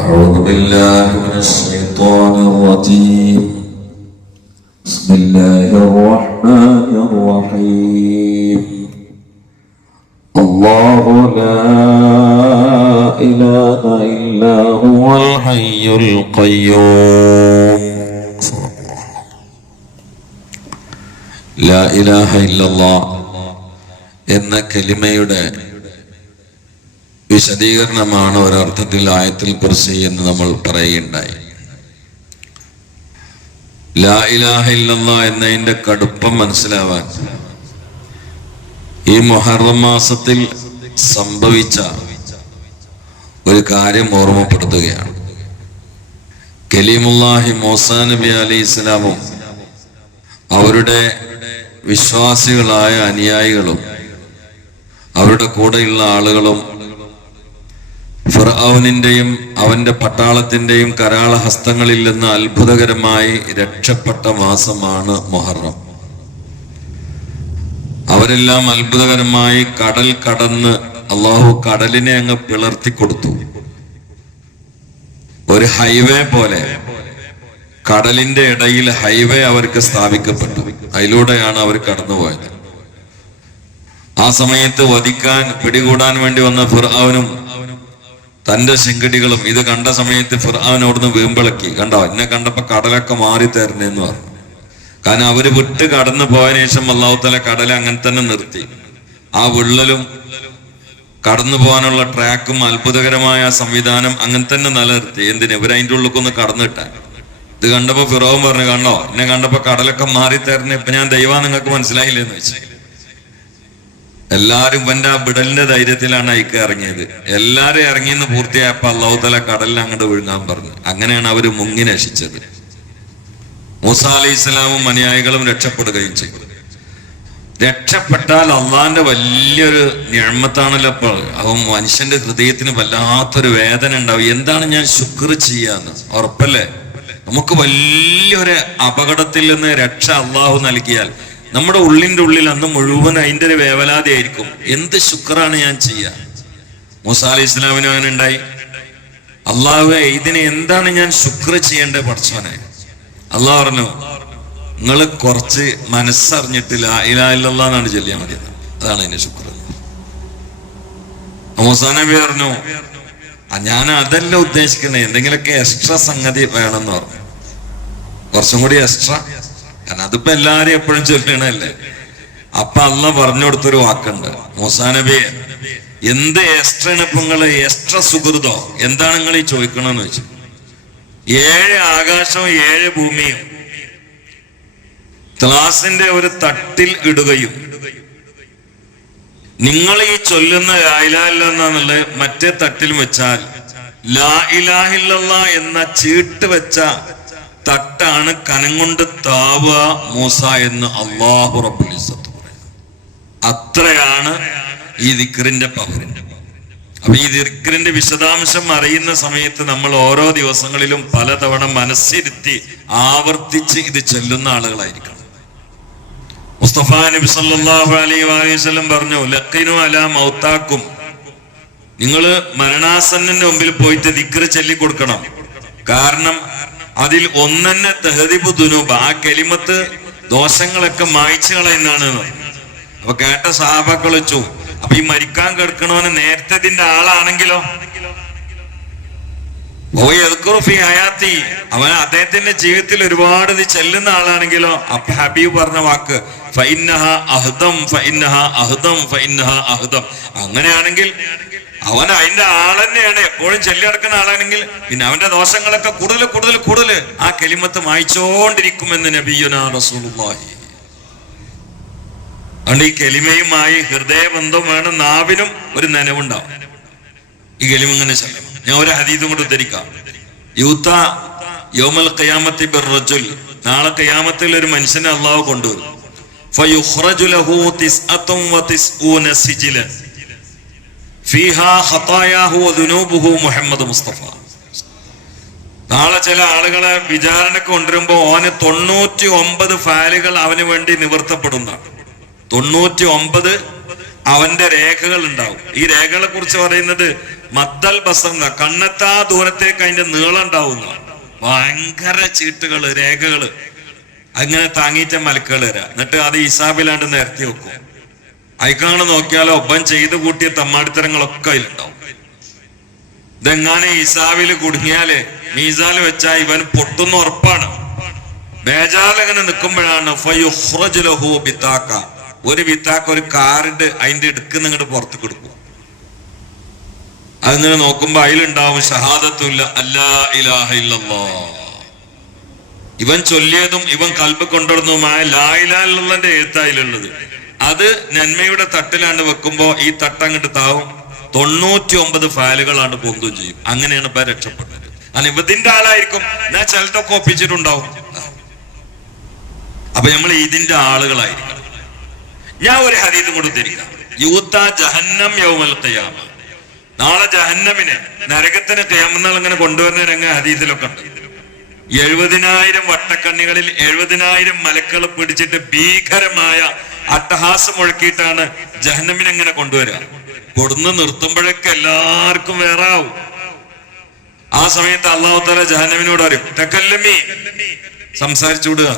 أعوذ بالله من الشيطان الرجيم بسم الله الرحمن الرحيم الله لا إله إلا هو الحي القيوم لا إله إلا الله എന്ന കലിമയുടെ വിശദീകരണമാണ് ഒരർത്ഥത്തിൽ ആയത്തിൽ കുറിച്ച് എന്ന് നമ്മൾ പറയുകയുണ്ടായി. ലാ ഇലാഹ കടുപ്പം മനസ്സിലാവാൻ ഈ മൊഹറം മാസത്തിൽ സംഭവിച്ച ഒരു കാര്യം ഓർമ്മപ്പെടുത്തുകയാണ്. കലീമുല്ലാഹി മോസാ നബി അലി ഇസ്ലാമും അവരുടെ വിശ്വാസികളായ അനുയായികളും അവരുടെ കൂടെയുള്ള ആളുകളും ഫിർഔനിന്റെയും അവന്റെ പട്ടാളത്തിന്റെയും കരാള ഹസ്തങ്ങളിൽ നിന്ന് അത്ഭുതകരമായി രക്ഷപ്പെട്ട മാസമാണ് മൊഹറം. അവരെല്ലാം അത്ഭുതകരമായി കടൽ കടന്ന് അള്ളാഹു കടലിനെ അങ്ങ് പിളർത്തി കൊടുത്തു. ഒരു ഹൈവേ പോലെ കടലിന്റെ ഇടയിൽ ഹൈവേ അവർക്ക് സ്ഥാപിക്കപ്പെട്ടു. അതിലൂടെയാണ് അവർ കടന്നുപോയത്. ആ സമയത്ത് വധിക്കാൻ പിടികൂടാൻ വേണ്ടി വന്ന ഫിർആവനും തന്റെ ശിങ്കടികളും ഇത് കണ്ട സമയത്ത് ഫിർആൻ അവിടുന്ന് വീമ്പിളക്കി. കണ്ടോ? എന്നെ കണ്ടപ്പോ കടലൊക്കെ മാറി തരണേന്ന് പറഞ്ഞു. കാരണം അവർ വിട്ട് കടന്നു പോയതിനു ശേഷം അള്ളാഹുത്തല കടല അങ്ങനെ തന്നെ നിർത്തി. ആ വിള്ളലും കടന്നു പോകാനുള്ള ട്രാക്കും അത്ഭുതകരമായ സംവിധാനം അങ്ങനെ തന്നെ നിലനിർത്തി. എന്തിന്? ഇവർ അതിന്റെ ഉള്ളിലേക്കൊന്ന് കടന്നിട്ടാൻ ഇത് കണ്ടപ്പോ ഫിറോവും പറഞ്ഞു കണ്ടോ? എന്നെ കണ്ടപ്പോ കടലൊക്കെ മാറി തരണേ ഇപ്പൊ ഞാൻ ദൈവം നിങ്ങൾക്ക് മനസ്സിലായില്ലെന്ന് വെച്ചു എല്ലാരും ഇവന്റെ ആ വിടലിന്റെ ധൈര്യത്തിലാണ് അയക്ക് ഇറങ്ങിയത്. എല്ലാരും ഇറങ്ങിയെന്ന് പൂർത്തിയായപ്പോ അള്ളാഹുത്തല കടലിൽ അങ്ങോട്ട് വിഴുങ്ങാൻ പറഞ്ഞു. അങ്ങനെയാണ് അവർ മുങ്ങി നശിച്ചത്. മൂസ അലി ഇസ്ലാമും അനുയായികളും രക്ഷപ്പെടുകയും ചെയ്തു. രക്ഷപ്പെട്ടാൽ അള്ളാന്റെ വലിയൊരു ഞമ്മത്താണല്ലോ അപ്പോൾ അവൻ മനുഷ്യന്റെ ഹൃദയത്തിന് വല്ലാത്തൊരു വേദന ഉണ്ടാവും. എന്താണ് ഞാൻ ശുക്ർ ചെയ്യാന്ന്? ഉറപ്പല്ലേ? നമുക്ക് വലിയൊരു അപകടത്തിൽ നിന്ന് രക്ഷ അള്ളാഹു നൽകിയാൽ നമ്മുടെ ഉള്ളിന്റെ ഉള്ളിൽ അന്ന് മുഴുവൻ അതിന്റെ ഒരു വേവലാതി ആയിരിക്കും എന്ത് ശുക്രാണ് ഞാൻ ചെയ്യുക മൂസാലി ഇസ്ലാമിന് അങ്ങനെ ഉണ്ടായി. അള്ളാഹു ഇതിന് എന്താണ് ഞാൻ ശുക്ര ചെയ്യേണ്ടത് പഠിച്ചവനെ? അള്ളാഹ് പറഞ്ഞു നിങ്ങൾ കുറച്ച് മനസ്സറിഞ്ഞിട്ടില്ല ഇലായില്ലെന്നാണ് ചൊല്ലിയാൽ മതി. അതാണ് എന്റെ ശുക്ര. മൂസാനബി പറഞ്ഞു ഞാൻ അതല്ല ഉദ്ദേശിക്കുന്നത് എന്തെങ്കിലുമൊക്കെ എക്സ്ട്രാ സംഗതി വേണമെന്ന് പറഞ്ഞു. കുറച്ചും കൂടി എക്സ്ട്രാ കാരണം അതിപ്പോ എല്ലാരും എപ്പോഴും ചൊല്ലണല്ലേ അപ്പൊ അല്ല പറഞ്ഞു കൊടുത്തൊരു വാക്കുണ്ട്. മൂസാനബിയെ നബി എന്ത് എക്സ്ട്രാ ആണ് ഇപ്പൊ നിങ്ങൾ? എക്സ്ട്രാ സുഹൃതോ എന്താണ് നിങ്ങൾ ഈ ചോദിക്കണമെന്ന് വെച്ചു ഏഴ് ആകാശവും ഏഴ് ഭൂമിയും ത്ലാസിന്റെ ഒരു തട്ടിൽ ഇടുകയും നിങ്ങൾ ഈ ചൊല്ലുന്ന ലായിലാന്നുള്ള മറ്റേ തട്ടിൽ വെച്ചാൽ ലാ ഇലാഹില്ല എന്ന ചീട്ട് വെച്ച തട്ടാണ് കനം കൊണ്ട് മൂസ എന്ന് അള്ളാഹു റബുലിസത്ത് പറയുന്നത് അത്രയാണ് ഈ ദിക്റിന്റെ പവറിന്റെ അപ്പൊ ഈ ദിക്റിന്റെ വിശദാംശം അറിയുന്ന സമയത്ത് നമ്മൾ ഓരോ ദിവസങ്ങളിലും പലതവണ മനസ്സിരുത്തി ആവർത്തിച്ച് ഇത് ചെല്ലുന്ന ആളുകളായിരിക്കണം. മുസ്തഫ നബി സല്ലാഹു അലൈഹി വസല്ലം പറഞ്ഞു ലക്കിനു അല മൗത്താക്കും. നിങ്ങൾ മരണാസന്നന്റെ മുമ്പിൽ പോയിട്ട് ദിക്ർ ചൊല്ലിക്കൊടുക്കണം. കാരണം അതിൽ ഒന്നെന്നെ തെഹദിബു ദുനൂബ് ആ കെലിമത്ത് ദോഷങ്ങളൊക്കെ മായ്ച്ചു കളയുന്നതാണ്. അപ്പൊ കേട്ട സഹാബാക്കൾ വെച്ചു അപ്പൊ ഈ മരിക്കാൻ കിടക്കണവന് നേരത്തെ ഇതിന്റെ ആളാണെങ്കിലോ? ഓ എൽക്കുറുഫി ഹയാത്തി അവൻ അദ്ദേഹത്തിന്റെ ജീവിതത്തിൽ ഒരുപാട് ഇത് ചെല്ലുന്ന ആളാണെങ്കിലോ? അപ്പൊ ഹബീബ് പറഞ്ഞ വാക്ക് ഫൈനഹ അഹ്ദം ഫൈനഹ അഹ്ദം ഫൈനഹ അഹ്ദം. അങ്ങനെയാണെങ്കിൽ അവൻ അതിന്റെ ആൾ തന്നെയാണ്. എപ്പോഴും ചെല്ലി നടക്കുന്ന ആളാണെങ്കിൽ പിന്നെ അവന്റെ ദോഷങ്ങളൊക്കെ കൂടുതൽ കൂടുതൽ കൂടുതൽ ആ കെലിമത്ത് മായിച്ചോണ്ടിരിക്കുമെന്ന് നബിയുനാ റസൂലുള്ളാഹി. അതുകൊണ്ട് ഈ കെലിമയുമായി ഹൃദയബന്ധം വേണം നാവിനും ഒരു നനവുണ്ടാവും. ഈ കെലിമ ഇങ്ങനെ ഞാൻ ഒരു ഹരീതും കൂടെ ഉദ്ധരിക്കാം. യൂത്ത യോമൽ കയാമത്തി ബിർറജുൽ നാളെ കയാമത്തിൽ ഒരു മനുഷ്യനെ അള്ളാഹു കൊണ്ടുവരും. ലഹു തിസ്അത്തും മുഹമ്മദ് മുസ്തഫ. നാളെ ചില ആളുകളെ വിചാരണക്ക് കൊണ്ടുവരുമ്പോ ഓന് തൊണ്ണൂറ്റി ഒമ്പത് ഫയലുകൾ അവന് വേണ്ടി നിവർത്തപ്പെടുന്നതാണ്. തൊണ്ണൂറ്റി ഒമ്പത് അവന്റെ രേഖകൾ ഉണ്ടാവും. ഈ രേഖകളെ കുറിച്ച് പറയുന്നത് മദ്ദൽ ബസന്ത കണ്ണെത്താ ദൂരത്തേക്ക് അതിന്റെ നീളം ഉണ്ടാവുന്ന ഭയങ്കര ചീട്ടുകൾ രേഖകൾ. അങ്ങനെ താങ്ങിയിട്ട മലക്കുകൾ വരാം. എന്നിട്ട് അത് ഇസാബിലാണ്ട് നിരത്തി വെക്കും. അയക്കാണ് നോക്കിയാലോ ഒപ്പം ചെയ്തു കൂട്ടിയ തമ്മാടിത്തരങ്ങളൊക്കെ അതിലുണ്ടാവും. ഇതെങ്ങാനെ ഈസാവിൽ കുടുങ്ങിയാൽ മീസാൽ വെച്ചാൽ ഇവൻ പൊട്ടുന്ന ഉറപ്പാണ്. ബേജാലങ്ങനെ നിൽക്കുമ്പോഴാണ് ഒരു വിത്താക്ക ഒരു കാറിന്റെ അതിന്റെ ഇടുക്ക് നിങ്ങളുടെ പുറത്ത് കൊടുക്കും അതിങ്ങനെ നോക്കുമ്പോ അതിലുണ്ടാവും ഷഹാദത്തുല്ല അല്ലാ ഇലാഹ ഇല്ലല്ലോ. ഇവൻ ചൊല്ലിയതും ഇവൻ കൽബ് കൊണ്ടുവരുന്നതുമായ ലായിലാലുള്ളന്റെ എഴുത്തായിലുള്ളത് അത് നന്മയുടെ തട്ടിലാണ് വെക്കുമ്പോ ഈ തട്ട് അങ്ങോട്ട് താവും. തൊണ്ണൂറ്റി ഒമ്പത് ഫയലുകളാണ് പൊന്തും ചെയ്യും. അങ്ങനെയാണ് ഇപ്പൊ രക്ഷപ്പെട്ടത് അല്ല ഇവതിന്റെ ആളായിരിക്കും. ഞാൻ ചിലതൊക്കെ ഒപ്പിച്ചിട്ടുണ്ടാവും. അപ്പൊ നമ്മൾ ഇതിന്റെ ആളുകളായിരിക്കണം. ഞാൻ ഒരു ഹരീതും കൂടെ തിരിക്കാം യൂത്ത ജഹന്നം യൗമൽ ഖിയാമ. നാളെ ജഹന്നമിനെ നരകത്തിന് ഖിയാമന്നാൾ അങ്ങനെ കൊണ്ടുവരുന്ന രംഗ ഹദീസിലൊക്കെ ഉണ്ട്. എഴുപതിനായിരം വട്ടക്കണ്ണികളിൽ എഴുപതിനായിരം മലക്കൾ പിടിച്ചിട്ട് ഭീകരമായ അട്ടഹാസം മുഴക്കിയിട്ടാണ് ജഹന്നമിനെ എങ്ങനെ കൊണ്ടുവരിക? കൊടുന്ന് നിർത്തുമ്പോഴൊക്കെ എല്ലാവർക്കും വേറെ ആവും ആ സമയത്ത് അള്ളാഹു തല ജഹന്നമിനോട് പറയും തെക്കല്ലമ്മി സംസാരിച്ചു വിടുക.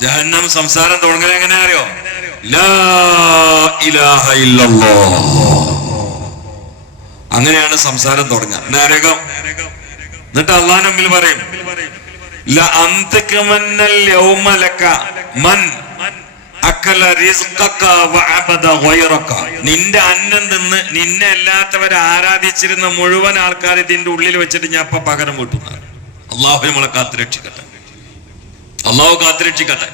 ജഹന്നം സംസാരം തുടങ്ങുന്നത് എങ്ങനെ അറിയോ? അങ്ങനെയാണ് സംസാരം തുടങ്ങുക. നരകം. എന്നിട്ട് അള്ളാഹിനെ മുമ്പിൽ പറയും മൻ നിന്റെ അന്നം നിന്ന് നിന്നെ അല്ലാത്തവരെ ആരാധിച്ചിരുന്ന മുഴുവൻ ആൾക്കാർ ഇതിന്റെ ഉള്ളിൽ വെച്ചിട്ട് ഞാൻ അപ്പൊ പകരം വീട്ടുന്ന. അള്ളാഹു നമ്മളെ കാത്തുരക്ഷിക്കട്ടെ അള്ളാഹു കാത്തുരക്ഷിക്കട്ടെ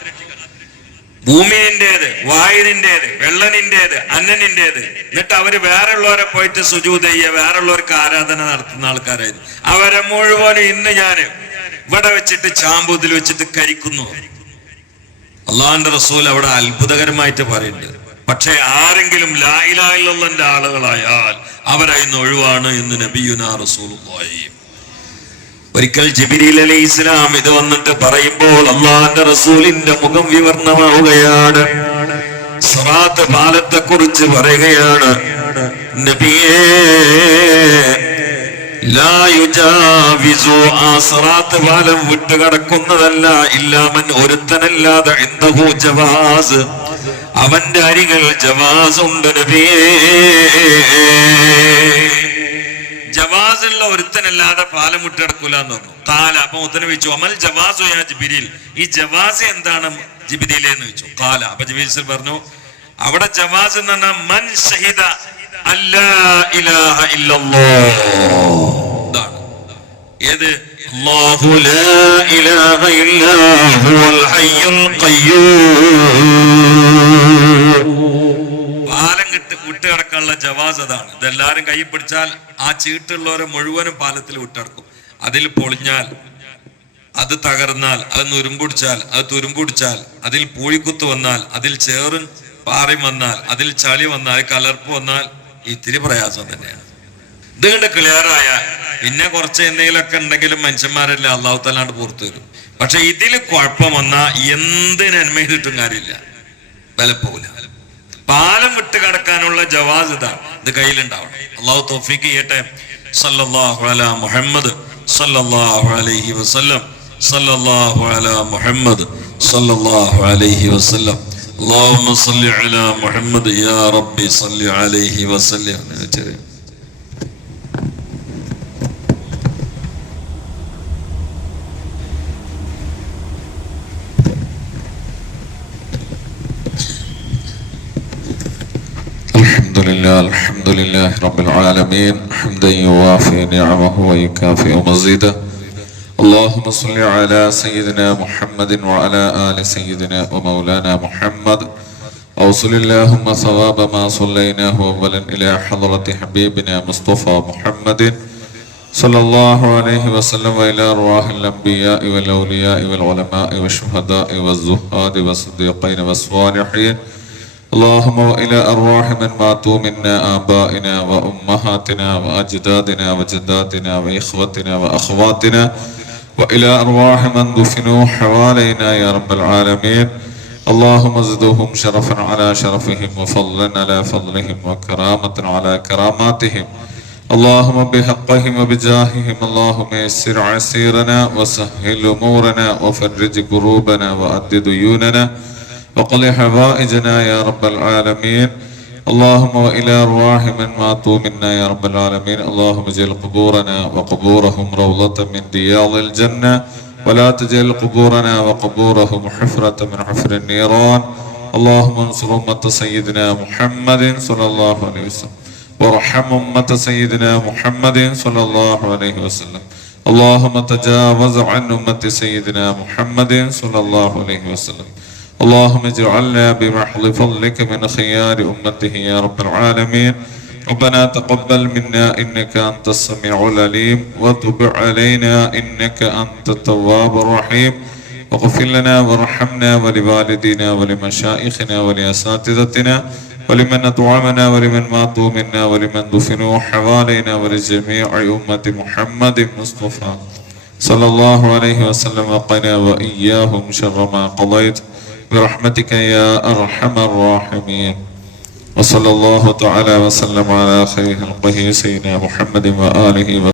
ഭൂമിന്റേത് വായുവിന്റേത് വെള്ളനിന്റേത് അന്നനിന്റേത്. എന്നിട്ട് അവർ വേറെയുള്ളവരെ പോയിട്ട് സുജൂതയ്യ വേറെ ഉള്ളവർക്ക് ആരാധന നടത്തുന്ന ആൾക്കാരായിരുന്നു. അവരെ മുഴുവനും ഇന്ന് ഞാൻ ഇവിടെ വെച്ചിട്ട് ചാമ്പൂതിൽ വെച്ചിട്ട് കരിക്കുന്നു. അള്ളാഹിന്റെ റസൂൽ അവിടെ അത്ഭുതകരമായിട്ട് പറയുന്നുണ്ട്. പക്ഷെ ആരെങ്കിലും ലായിലായിലുള്ളന്റെ ആളുകളായാൽ അവരായിരുന്നു ഒഴിവാണ് എന്ന് നബിയുന റസൂലുള്ളാഹി. ഒരിക്കൽ ജബിരി അലി ഇസ്ലാം ഇത് വന്നിട്ട് പറയുമ്പോൾ അള്ളാന്റെ റസൂലിന്റെ മുഖം വിവർണമാവുകയാണ് സറാത്ത് പാലത്തെ കുറിച്ച് പറയുകയാണ്. നബിയേ പാലം വിട്ടുകടക്കുന്നതല്ല ഇല്ലാമൻ ഒരുത്തനല്ലാതെ എന്തഹു ജവാസ്. അവന്റെ അരികൾ ജവാസ് ഉണ്ട് ജവാസുള്ള ഒരുത്തനല്ലാതെ പാലം വിട്ടെടുക്കൂല എന്ന് പറഞ്ഞു. കാല അപ്പൊ മുത്തനെ വെച്ചു അമൽ ജവാസു ജിബിരിൽ? ഈ ജവാസ് എന്താണ് ജിബിരിയിലെ എന്ന് വെച്ചു കാല അപ്പൊ ജിബിരിൽ പറഞ്ഞു അവിടെ ജവാസ് എന്ന് പറഞ്ഞാൽ മൻ ഷഹിദ ഏത്? അല്ലാഹു ലാ ഇലാഹ ഹുവൽ ഹയ്യുൽ പാലം കിട്ട് വിട്ടുകിടക്കാനുള്ള ജവാസ് അതാണ്. ഇതെല്ലാരും കൈ പിടിച്ചാൽ ആ ചീട്ടുള്ളവരെ മുഴുവനും പാലത്തിൽ വിട്ടടക്കും അതിൽ പൊളിഞ്ഞാൽ അത് തകർന്നാൽ അത് നുരുമ്പുടിച്ചാൽ അത് തുരുമ്പുടിച്ചാൽ അതിൽ പൂഴിക്കുത്ത് വന്നാൽ അതിൽ ചേറും പാറയും വന്നാൽ അതിൽ ചളി വന്നാൽ കലർപ്പ് വന്നാൽ ഇത്തിരി പ്രയാസം തന്നെയാണ്. ഇത് കണ്ട് ക്ലിയർ പിന്നെ കുറച്ച് എന്തെങ്കിലുമൊക്കെ ഉണ്ടെങ്കിലും മനുഷ്യന്മാരെല്ലാം അള്ളാഹു തലാണ്ട് പുറത്തു വരും. പക്ഷെ ഇതിൽ കുഴപ്പം വന്നാൽ എന്ത് നന്മ ചെയ്തിട്ടും കാര്യമില്ല. വിലപ്പോകില്ല പാലം വിട്ട് കടക്കാനുള്ള ജവാസ് ഇതാ ഇത് കയ്യിലുണ്ടാവണം. അള്ളാഹു തോഫിക്ക് ചെയ്യട്ടെ. സല്ലല്ലാഹു മുഹമ്മദ് സല്ലല്ലാഹു അലൈഹി വസല്ലം സല്ലല്ലാഹു മുഹമ്മദ് സല്ലല്ലാഹു അലൈഹി വസല്ലം. اللهم صل على محمد يا ربي صل عليه وسلم. الحمد لله الحمد لله رب العالمين حمدا يوافي نعمه ويكافئ مزيده اللهم صل على سيدنا محمد وعلى آل سيدنا ومولانا محمد. أوصل اللهم ثواب ما صليناه أولا إلى حضرة حبيبنا مصطفى محمد صلى الله عليه وسلم وإلى أرواح الأنبياء والأولياء والعلماء والشهداء والزهاد والصديقين والصالحين. اللهم وإلى أرواح من ماتوا منا آبائنا وأمهاتنا وأجدادنا وجداتنا وإخوتنا وأخواتنا. وإلى أرواح من دفنوا حوالينا يا رب العالمين اللهم زدهم شرفا على شرفهم وفضلا على فضلهم وكرامة على كراماتهم اللهم بحقهم وبجاههم اللهم يسر عسيرنا وسهل امورنا وفرج كروبنا وأد ديوننا وقل حوائجنا يا رب العالمين اللهم وإلى أرواح من ماتوا منا يا رب العالمين. اللهم اجعل قبورنا وقبورهم روضة من رياض الجنة ولا تجعل قبورنا وقبورهم حفرة من حفر النيران. اللهم انصر أمة سيدنا محمد صلى الله عليه وسلم وارحم أمة سيدنا محمد صلى الله عليه وسلم. اللهم تجاوز عن أمة سيدنا محمد صلى الله عليه وسلم. اللهم اجعلنا بمحض فضلك من خيار أمته يا رب العالمين. ربنا تقبل منا إنك أنت السميع العليم وتب علينا إنك أنت التواب الرحيم. واغفر لنا وارحمنا ولوالدينا ولمشائخنا ولأساتذتنا ولمن أطعمنا ولمن ماتوا منا ولمن دفنوا حوالينا ولجميع أمة محمد مصطفى. صلى الله عليه وسلم وقنا وإياهم شر ما قضيت. برحمتك يا أرحم الراحمين. وصلى الله تعالى وسلم على خير خلقه سيدنا محمد وآله وسلم